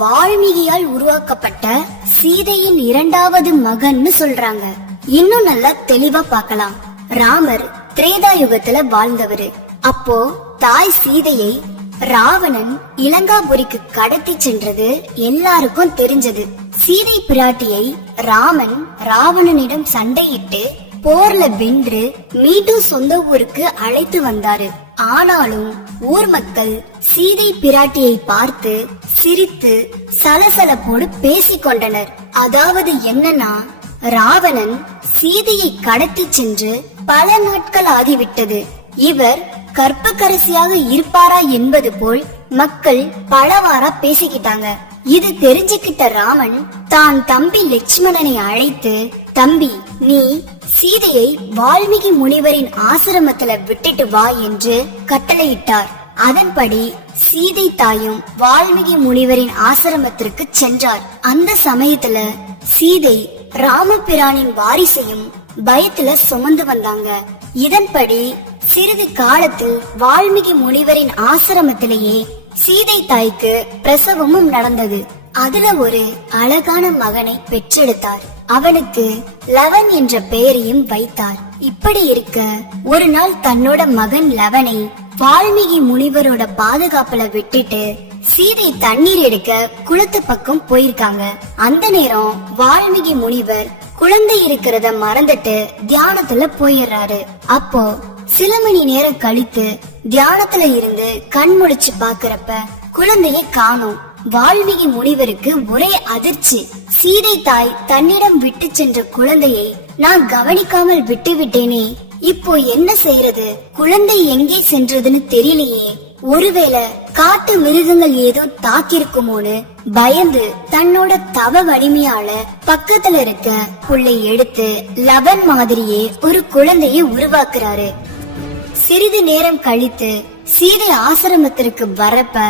வால்மீகியால் உருவாக்கப்பட்ட சீதையின் இரண்டாவது மகன்னு சொல்றாங்க. இன்னும் நல்லா தெளிவா பார்க்கலாம். ராமர் திரேதா யுகத்துல வாழ்ந்தவரு. அப்போ தாய் சீதையை ராவணன் இலங்காபுரிக்கு கடத்தி சென்றது எல்லாருக்கும் தெரிஞ்சது. சீதை பிராட்டியை ராமன் ராவணனிடம் சண்டையிட்டு போர்ல வென்று மீண்டும் சொந்த ஊருக்கு அழைத்து வந்தாரு. ஆனாலும் ஊர் மக்கள் சீதை பிராட்டியை பார்த்து சிரித்து சலசலப்போடு பேசிக் கொண்டனர். அதாவது என்னன்னா, ராவணன் சீதையை கடத்தி சென்று பல நாட்கள் ஆகிவிட்டது. இவர் கற்பக்கரசியாக இருப்பாரா என்பது போல் மக்கள் பலவாரா பேசிக்கிட்டாங்க. இது தெரிஞ்சுக்கிட்ட ராமன் தான் தம்பி லட்சுமணனை அழைத்து, தம்பி நீ சீதையை வால்மீகி முனிவரின் ஆசிரமத்துல விட்டுட்டு வா என்று கட்டளையிட்டார். அதன்படி சீதை தாயும் வால்மீகி முனிவரின் ஆசிரமத்திற்கு சென்றார். அந்த சமயத்துல சீதை ராமபிரானின் வாரிசையும் பயத்துல சுமந்து வந்தாங்க. இதன்படி சிறிது காலத்தில் வால்மீகி முனிவரின் ஆசிரமத்திலேயே சீதை தாய்க்கு பிரசவமும் நடந்தது. அதுல ஒரு அழகான மகனை பெற்றெடுத்தார். அவனுக்கு லவன் என்ற பெயரையும் வைத்தார். இப்படி இருக்க ஒரு நாள் தன்னோட மகன் லவனை வால்மீகி முனிவரோட பாதுகாப்புல விட்டுட்டு சீதை தண்ணீர் எடுக்க குளத்து பக்கம் போயிருக்காங்க. அந்த நேரம் வால்மீகி முனிவர் குழந்தை இருக்கிறத மறந்துட்டு தியானத்துல போயிடுறாரு. அப்போ சில மணி நேரம் கழித்து தியானத்துல இருந்து கண் முழிச்சு பாக்குறப்ப குழந்தைய காணோம். வால்மீகி முனிவருக்கு ஒரே அதிர்ச்சி. சீதை தாய் தன்னிடம் விட்டு சென்ற குழந்தையை நான் கவனிக்காமல் விட்டு விட்டேனே, இப்போ என்ன செய்யறது? குழந்தை எங்கே சென்றதுன்னு தெரியலையே. ஒருவேளை காட்டு மிருகங்கள் ஏதோ தாக்கிருக்குமோன்னு பயந்து தன்னோட தவ வலிமையால பக்கத்துல இருக்க புல்லை எடுத்து லவன் மாதிரியே ஒரு குழந்தையை உருவாக்குறாரு. சிறிது நேரம் கழித்து சீதை ஆசிரமத்திற்கு வரப்ப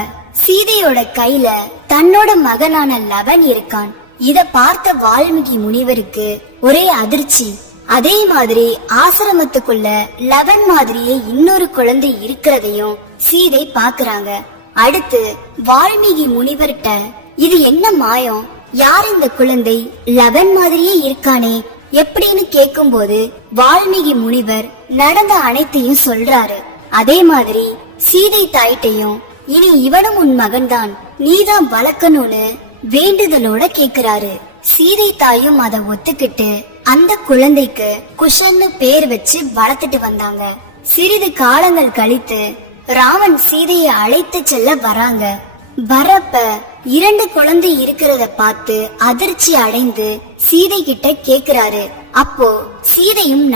சீதையோட கையில தன்னோட மகனான லவன் இருக்கான். இத பார்த்த வால்மீகி முனிவருக்கு ஒரே அதிர்ச்சி. அதே மாதிரி ஆசிரமத்துக்குள்ள லவன் மாதிரியே இன்னொரு குழந்தை இருக்கிறதையும் சீதை பாக்குறாங்க. அடுத்து வால்மீகி முனிவர்கிட்ட இது என்ன மாயம், யார் இந்த குழந்தை, லவன் மாதிரியே இருக்கானே எப்படின்னு கேக்கும் போது வால்மீகி முனிவர் நடந்த அனைத்தையும் சொல்றாரு. அதே மாதிரி சீதை தாயிட்டையும் இனி இவனும் உன் மகன்தான், நீதான் வளர்க்கணும்னு வேண்டுதலோட கேக்குறாரு. சீதை தாயும் அத ஒத்துக்கிட்டு அந்த குழந்தைக்கு குஷன்னு பேர் வச்சு வளர்த்துட்டு வந்தாங்க. சிறிது காலங்கள் கழித்து ராமன் சீதையை அழைத்து செல்ல வராங்க. வரப்ப 2 குழந்தை இருக்கிறத பார்த்து அதிர்ச்சி அடைந்து சீதை கிட்ட கேக்குறாரு. அப்போ சீதையும்